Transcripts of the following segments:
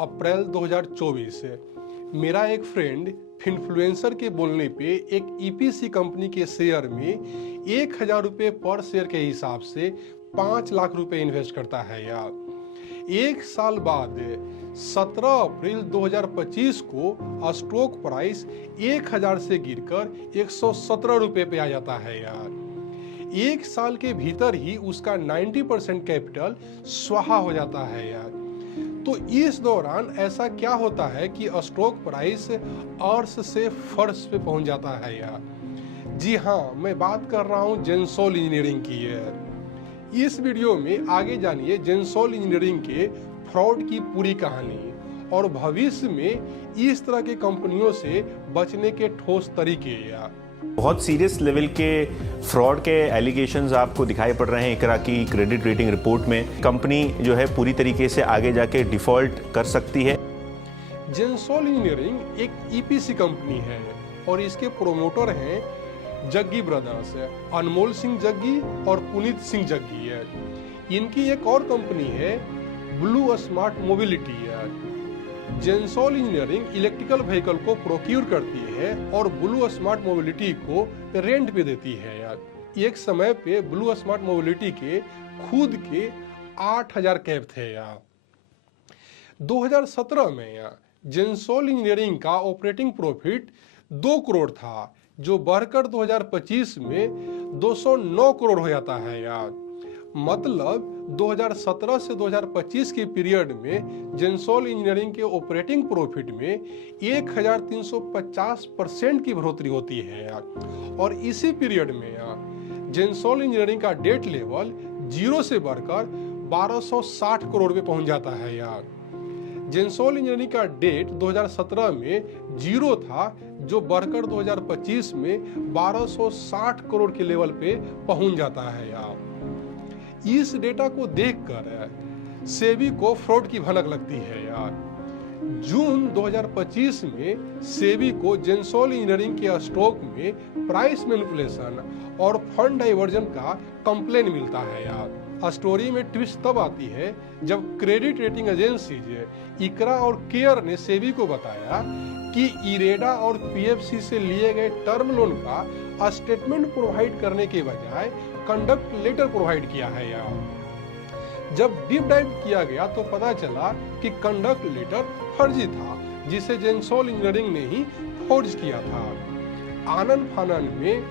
अप्रैल 2024 मेरा एक friend influencer के बोलने पे एक ईपीसी कंपनी के शेयर में 1,000 रुपये पर शेयर के हिसाब से 5 लाख रुपए इन्वेस्ट करता है यार। एक साल बाद 17 अप्रैल 2025 को स्टॉक प्राइस 1,000 से गिरकर 117 रुपये पे आ जाता है यार। एक साल के भीतर ही उसका 90% कैपिटल स्वाहा हो जाता है यार। तो इस दौरान ऐसा क्या होता है कि स्टॉक प्राइस अर्श से फर्श पे पहुंच जाता है यार। जी हाँ, मैं बात कर रहा हूं जेंसोल इंजीनियरिंग की यार। इस वीडियो में आगे जानिए जेंसोल इंजीनियरिंग के फ्रॉड की पूरी कहानी और भविष्य में इस तरह के कंपनियों से बचने के ठोस तरीके यार। बहुत सीरियस लेवल के फ्रॉड के एलिगेशंस आपको दिखाई पड़ रहे हैं इकरा की क्रेडिट रेटिंग रिपोर्ट में। कंपनी जो है पूरी तरीके से आगे जाके डिफॉल्ट कर सकती है। जेंसोल इंजीनियरिंग एक ईपीसी कंपनी है और इसके प्रोमोटर हैं जग्गी ब्रदर्स, अनमोल सिंह जग्गी और पुनीत सिंह जग्गी है। इनकी एक और कंपनी है ब्लू स्मार्ट मोबिलिटी है। जेंसोल इंजीनियरिंग इलेक्ट्रिकल व्हीकल को प्रोक्यूर करती है और ब्लू स्मार्ट मोबिलिटी को रेंट पे देती है यार। एक समय पे ब्लू स्मार्ट मोबिलिटी के खुद के 8,000 कैब थे यार। 2017 में यार जेंसोल इंजीनियरिंग का ऑपरेटिंग प्रॉफिट 2 करोड़ था, जो बढ़कर 2025 में 209 करोड़ हो जाता है यार। मतलब 2017 से 2025 के पीरियड में जेंसोल इंजीनियरिंग के ऑपरेटिंग प्रॉफिट में 1,350% की बढ़ोतरी होती है यार। और इसी पीरियड में यार जेंसोल इंजीनियरिंग का डेट लेवल 0 से बढ़कर 1,260 करोड़ पे पहुंच जाता है यार। जेंसोल इंजीनियरिंग का डेट 2017 में 0 था, जो बढ़कर 2025 में 1,260 करोड़ के लेवल पे पहुंच जाता है यार। इस डेटा को देखकर सेबी को फ्रॉड की भनक लगती है यार। जून 2025 में सेबी को जेंसोल इंजीनियरिंग के स्टॉक में प्राइस मैनिपुलेशन और फंड डाइवर्जन का कंप्लेन मिलता है यार। स्टोरी में ट्विस्ट तब आती है जब क्रेडिट रेटिंग एजेंसीज इकरा और केयर ने सेबी को बताया कि इरेडा और पीएफसी से लिए गए टर्म लोन का स्टेटमेंट प्रोवाइड करने के बजाय कंडक्ट लेटर प्रोवाइड किया है यार। जब डीप डाइव किया गया तो पता चला कि कंडक्ट लेटर फर्जी था, जिसे जेंसोल इंजीनियरिंग ने ही फॉर्ज किया था। आनन फानन में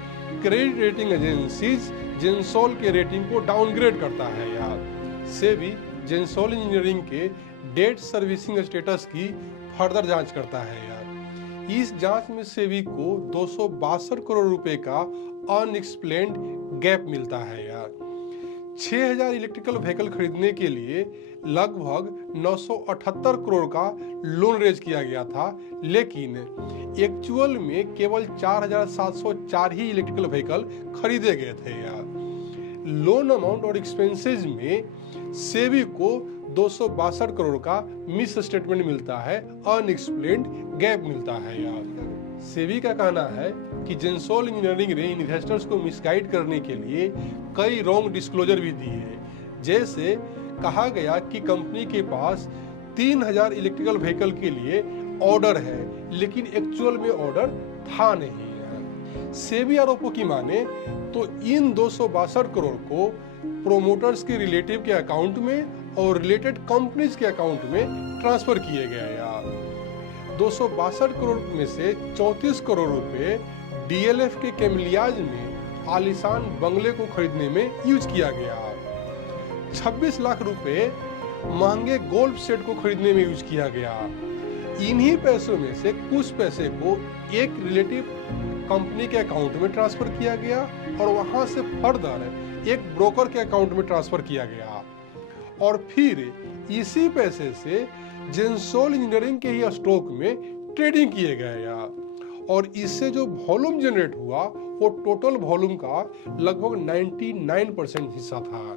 क्रेडिट रेटिंग एजेंसीज जेंसोल के रेटिंग को डाउनग्रेड करता है यार। सेबी जेंसोल इंजीनियरिंग के डेट सर्विसिंग स्टेटस की फर्दर जांच करता है यार। इस जांच में सेबी को 262 करोड़ रुपए का अनएक्सप्लेन्ड गैप मिलता है यार। 6,000 इलेक्ट्रिकल व्हीकल खरीदने के लिए लगभग 978 करोड़ का लोन रेज किया गया था, लेकिन एक्चुअल में केवल 4,704 ही इलेक्ट्रिकल व्हीकल खरीदे गए थे यार। लोन अमाउंट और एक्सपेंसेस में सेबी को 262 करोड़ का मिस स्टेटमेंट मिलता है, अनएक्सप्लेन्ड गैप मिलता है यार। सेबी का कहना है कि जेंसोल इंजीनियरिंग ने इन्वेस्टर्स को मिसगाइड करने के लिए कई रॉन्ग डिस्क्लोजर भी दिए। जैसे कहा गया कि कंपनी के पास 3,000 इलेक्ट्रिकल व्हीकल के लिए ऑर्डर है, लेकिन एक्चुअल में ऑर्डर था नहीं है। सेबी आरोपों की माने तो इन 262 करोड़ को प्रोमोटर्स के रिलेटिव के अकाउंट में और रिलेटेड कंपनीज के अकाउंट में ट्रांसफर किए गए यार। 262 करोड़ में से 34 करोड़ रुपए डीएलएफ के कैमिलियाज में आलीशान बंगले को खरीदने में यूज किया गया। 26 लाख रुपए महंगे गोल्फ सेट को खरीदने में यूज किया गया। इन्हीं पैसों में से कुछ पैसे को एक रिलेटिव कंपनी के अकाउंट में ट्रांसफर किया गया और वहां से फर्दर एक ब्रोकर के अकाउंट में ट्रांसफर किया गया और फिर इसी पैसे से जेंसोल इंजीनियरिंग के ही स्टॉक में ट्रेडिंग किए गए यार। और इससे जो वॉल्यूम जनरेट हुआ वो टोटल वॉल्यूम का लगभग 99% हिस्सा था।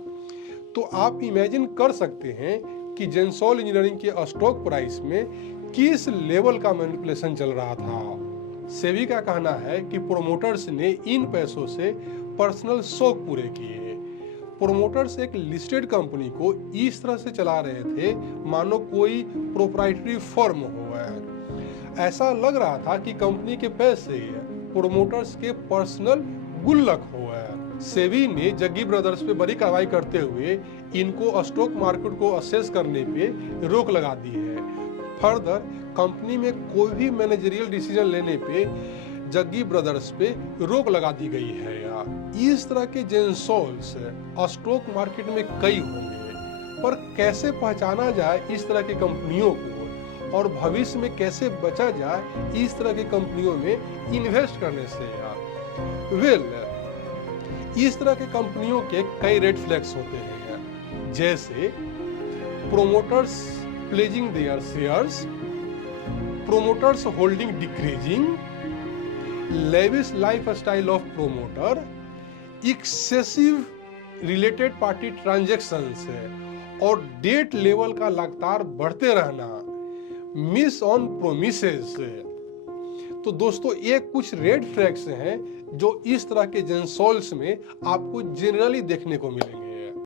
तो आप इमेजिन कर सकते हैं कि जेंसोल इंजीनियरिंग के स्टॉक प्राइस में किस लेवल का मैनिपुलेशन चल रहा था। सेबी का कहना है कि प्रोमोटर्स ने इन पैसों से पर्सनल शौक पूरे किए। प्रोमोटर्स एक लिस्टेड कंपनी को इस तरह से चला रहे थे मानो कोई प्रोप्राइटरी फर्म हो है। ऐसा लग रहा था कि कंपनी के पैसे प्रोमोटर्स के पर्सनल गुल्लक हो है। सेबी ने जग्गी ब्रदर्स पे बड़ी कार्रवाई करते हुए इनको स्टॉक मार्केट को असेस करने पे रोक लगा दी है। फर्दर कंपनी में कोई भी मैनेजरियल डिसीजन लेने पे जग्गी ब्रदर्स पे रोक लगा दी गई है। यार इस तरह के जेंसोल्स स्टॉक मार्केट में कई होंगे, पर कैसे पहचाना जाए इस तरह की कंपनियों को और भविष्य में कैसे बचा जाए इस तरह की कंपनियों में इन्वेस्ट करने से। यार इस तरह के कंपनियों के कई रेड फ्लैग्स होते हैं, जैसे promoters pledging there shares, promoters holding decreasing, lavish lifestyle of promoter, excessive related party transactions और डेट लेवल का लगातार बढ़ते रहना, मिस ऑन प्रोमिसेस। तो दोस्तों ये कुछ रेड फ्लैग्स हैं जो इस तरह के जेंसोल्स में आपको जनरली देखने को मिलेंगे।